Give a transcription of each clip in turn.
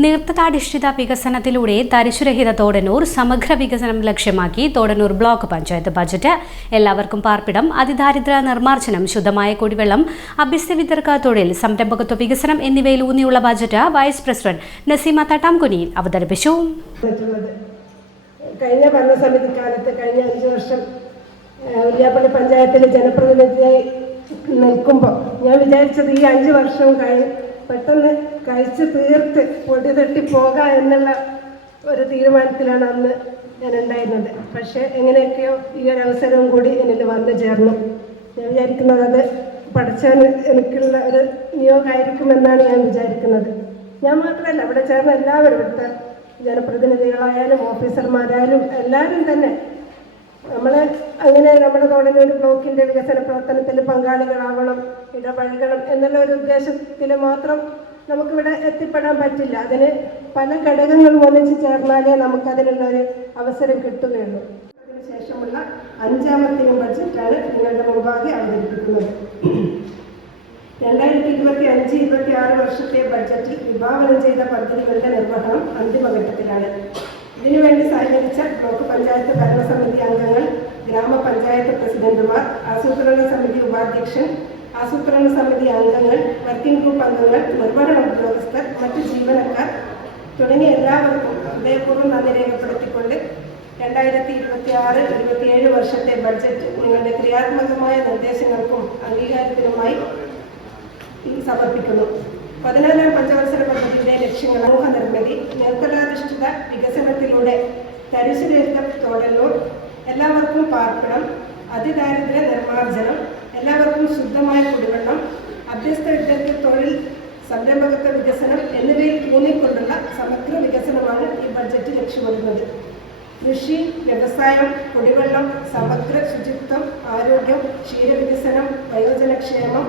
നീർത്തടാധിഷ്ഠിത വികസനത്തിലൂടെ തരിശുരഹിത തോടന്നൂർ സമഗ്ര വികസനം ലക്ഷ്യമാക്കി തോടന്നൂർ ബ്ലോക്ക് പഞ്ചായത്ത് ബജറ്റ്. എല്ലാവർക്കും പാർപ്പിടം, അതിദാരിദ്ര്യ നിർമ്മാർജ്ജനം, ശുദ്ധമായ കുടിവെള്ളം, അഭ്യസ്തവിദ്യർക്ക് തൊഴിൽ, സംരംഭകത്വ വികസനം എന്നിവയിൽ ഊന്നിയുള്ള ബജറ്റ് വൈസ് പ്രസിഡന്റ് നസീമ തട്ടാംകുനിയിൽ അവതരിപ്പിച്ചു. കഴിഞ്ഞ ഭരണസമിതി കാലത്ത് കഴിഞ്ഞ 5 വർഷം ഉള്ളിയാപ്പള്ളി പഞ്ചായത്തിലെ ജനപ്രതിനിധിയായി നിൽക്കുമ്പോൾ ഞാൻ വിചാരിച്ചത് ഈ 5 വർഷവും പെട്ടെന്ന് കഴിച്ച് തീർത്ത് പൊടി തട്ടി പോകാം എന്നുള്ള ഒരു തീരുമാനത്തിലാണ് അന്ന് ഞാൻ ഉണ്ടായിരുന്നത്. പക്ഷേ എങ്ങനെയൊക്കെയോ ഈ ഒരു അവസരവും കൂടി എന്നിൽ വന്നു ചേർന്നു. ഞാൻ വിചാരിക്കുന്നത് അത് പഠിച്ചാൽ എനിക്കുള്ള ഒരു നിയോഗമായിരിക്കുമെന്നാണ് ഞാൻ വിചാരിക്കുന്നത്. ഞാൻ മാത്രമല്ല, ഇവിടെ ചേർന്ന എല്ലാവരും, ഇവിടുത്തെ ജനപ്രതിനിധികളായാലും ഓഫീസർമാരായാലും എല്ലാവരും തന്നെ നമ്മൾ അങ്ങനെ നമ്മുടെ തോടന്നൂർ ബ്ലോക്കിൻ്റെ വികസന പ്രവർത്തനത്തിൽ പങ്കാളികളാവണം, ഇടപഴകണം എന്നുള്ള ഒരു ഉദ്ദേശത്തിൽ മാത്രം നമുക്കിവിടെ എത്തിപ്പെടാൻ പറ്റില്ല. അതിന് പല ഘടകങ്ങളും ഒന്നിച്ച് ചേർന്നാലേ നമുക്കതിനുള്ളൊരു അവസരം കിട്ടുകയുള്ളൂ. അതിനുശേഷമുള്ള 5ാമത്തെ ബഡ്ജറ്റാണ് നിങ്ങളുടെ മുമ്പാകെ അവതരിപ്പിക്കുന്നത്. 2025-26 വർഷത്തെ ബഡ്ജറ്റിൽ വിഭാവനം ചെയ്ത പദ്ധതികളുടെ നിർവഹണം അന്തിമഘട്ടത്തിലാണ്. ഇതിനുവേണ്ടി സഹകരിച്ച ബ്ലോക്ക് പഞ്ചായത്ത് ഭരണസമിതി അംഗങ്ങൾ, ഗ്രാമപഞ്ചായത്ത് പ്രസിഡന്റുമാർ, ആസൂത്രണ സമിതി ഉപാധ്യക്ഷൻ, ആസൂത്രണ സമിതി അംഗങ്ങൾ, വർക്കിംഗ് ഗ്രൂപ്പ് അംഗങ്ങൾ, നിർവഹണ ഉദ്യോഗസ്ഥർ, മറ്റ് ജീവനക്കാർ തുടങ്ങിയ എല്ലാവർക്കും ഹൃദയപൂർവ്വം നന്ദി രേഖപ്പെടുത്തിക്കൊണ്ട് 2026-27 വർഷത്തെ ബഡ്ജറ്റ് നിങ്ങളുടെ ക്രിയാത്മകമായ നിർദ്ദേശങ്ങൾക്കും അംഗീകാരത്തിനുമായി സമർപ്പിക്കുന്നു. 14ാം പഞ്ചവത്സര പദ്ധതിയുടെ ലക്ഷ്യങ്ങൾ: സമൂഹ നിർമ്മിതി, നീർത്തടാധിഷ്ഠിത വികസനത്തിലൂടെ തരിശുരഹിത തോടന്നൂർ, എല്ലാവർക്കും പാർപ്പിടം, അതിദാരിദ്ര്യ നിർമ്മാർജ്ജനം, എല്ലാവർക്കും ശുദ്ധമായ കുടിവെള്ളം, അഭ്യസ്തവിദ്യർക്ക് തൊഴിൽ, സംരംഭകത്വ വികസനം എന്നിവയിൽ ഊന്നിക്കൊണ്ടുള്ള സമഗ്ര വികസനമാണ് ഈ ബഡ്ജറ്റ് ലക്ഷ്യമിടുന്നത്. കൃഷി, വ്യവസായം, കുടിവെള്ളം, സമഗ്ര ശുചിത്വം, ആരോഗ്യം, ക്ഷീരവികസനം, വയോജനക്ഷേമം,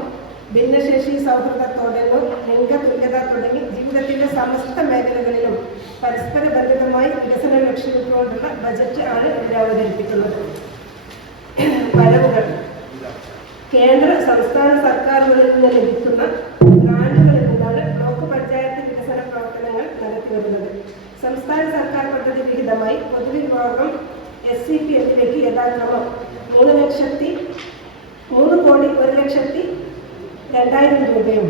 ഭിന്നശേഷി സൗഹൃദ തോടന്നൂർ, ലിംഗതുല്യത തുടങ്ങി ജീവിതത്തിന്റെ സമസ്ത മേഖലകളിലും പരസ്പര ബന്ധിതമായി വികസനം ലക്ഷ്യമിട്ടുകൊണ്ടുള്ള ബജറ്റ് ആണ് ഇവിടെ അവതരിപ്പിക്കുന്നത്. വരവുകൾ: കേന്ദ്ര സംസ്ഥാന സർക്കാരുകളിൽ നിന്ന് ലഭിക്കുന്ന ഗ്രാന്റുകളിൽ നിന്നാണ് ബ്ലോക്ക് പഞ്ചായത്ത് വികസന പ്രവർത്തനങ്ങൾ നടത്തിവരുന്നത്. സംസ്ഥാന സർക്കാർ പദ്ധതി വിഹിതമായി പൊതുവിഭാഗം, SCP എന്നിവയ്ക്ക് യഥാക്രമം 3,01,02,000 രൂപയും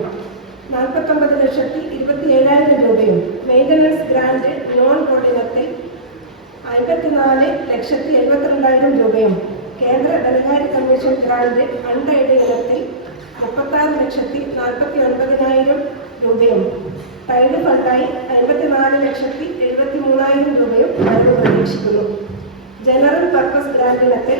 49,27,000 രൂപയും, മെയിൻ്റനൻസ് ഗ്രാന്റ് നോൺ കോർഡിനത്തിൽ 54,72,000 രൂപയും, കേന്ദ്ര ധനകാര്യ കമ്മീഷൻ ഗ്രാന്റ് അൺഎയ്ഡഡ് ഇനത്തിൽ 36,49,000 രൂപയും, ടൈഡ് ഫണ്ടായി 54,73,000 രൂപയും വരവ് പ്രതീക്ഷിക്കുന്നു. ജനറൽ പർപ്പസ് ഗ്രാന്റ് ഇനത്തിൽ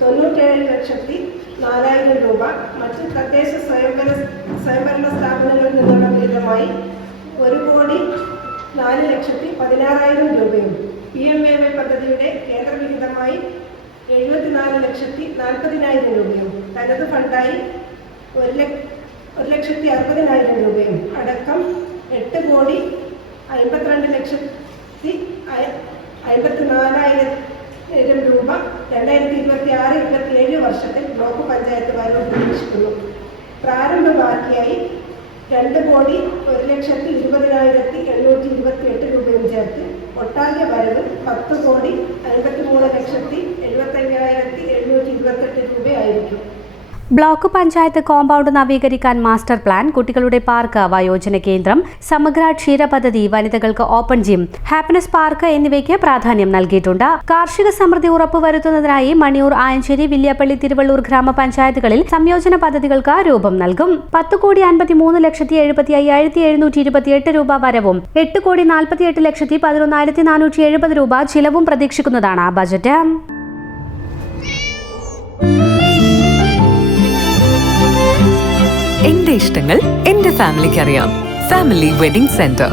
97,04,000 രൂപ, മറ്റ് തദ്ദേശ സ്വയംഭരണ സ്ഥാപനങ്ങളിൽ നിന്നുള്ള വിഹിതമായി 1,04,16,000 രൂപയും, PMAY പദ്ധതിയുടെ കേന്ദ്ര വിഹിതമായി 74,40,000 രൂപയും, തനത് ഫണ്ടായി 1,60,000 രൂപയും അടക്കം 8,54,000 രൂപ 2026-27 വർഷത്തിൽ ബ്ലോക്ക് പഞ്ചായത്ത് വരവ് പ്രതീക്ഷിക്കുന്നു. പ്രാരംഭ ബാക്കിയായി 2,01,20,828 രൂപയും ചേർത്ത് ഒട്ടാകെ വരവ് 10,53,75,728 രൂപയായിരിക്കും. ബ്ലോക്ക് പഞ്ചായത്ത് കോമ്പൗണ്ട് നവീകരിക്കാൻ മാസ്റ്റർ പ്ലാൻ, കുട്ടികളുടെ പാർക്ക്, വയോജന കേന്ദ്രം, സമഗ്ര ക്ഷീര പദ്ധതി, വനിതകൾക്ക് ഓപ്പൺ ജിം, ഹാപ്പിനെസ് പാർക്ക് എന്നിവയ്ക്ക് പ്രാധാന്യം നൽകിയിട്ടുണ്ട്. കാർഷിക സമൃദ്ധി ഉറപ്പുവരുത്തുന്നതിനായി മണിയൂർ, ആയഞ്ചേരി, വില്യാപ്പള്ളി, തിരുവള്ളൂർ ഗ്രാമപഞ്ചായത്തുകളിൽ സംയോജന പദ്ധതികൾക്ക് രൂപം നൽകും. 10,53,75,728 രൂപ വരവും 8,48,11,470 രൂപ ചിലവും പ്രതീക്ഷിക്കുന്നതാണ് ബജറ്റ്. എന്റെ ഇഷ്ടങ്ങൾ എന്റെ ഫാമിലിക്ക് അറിയാം. Family wedding centre.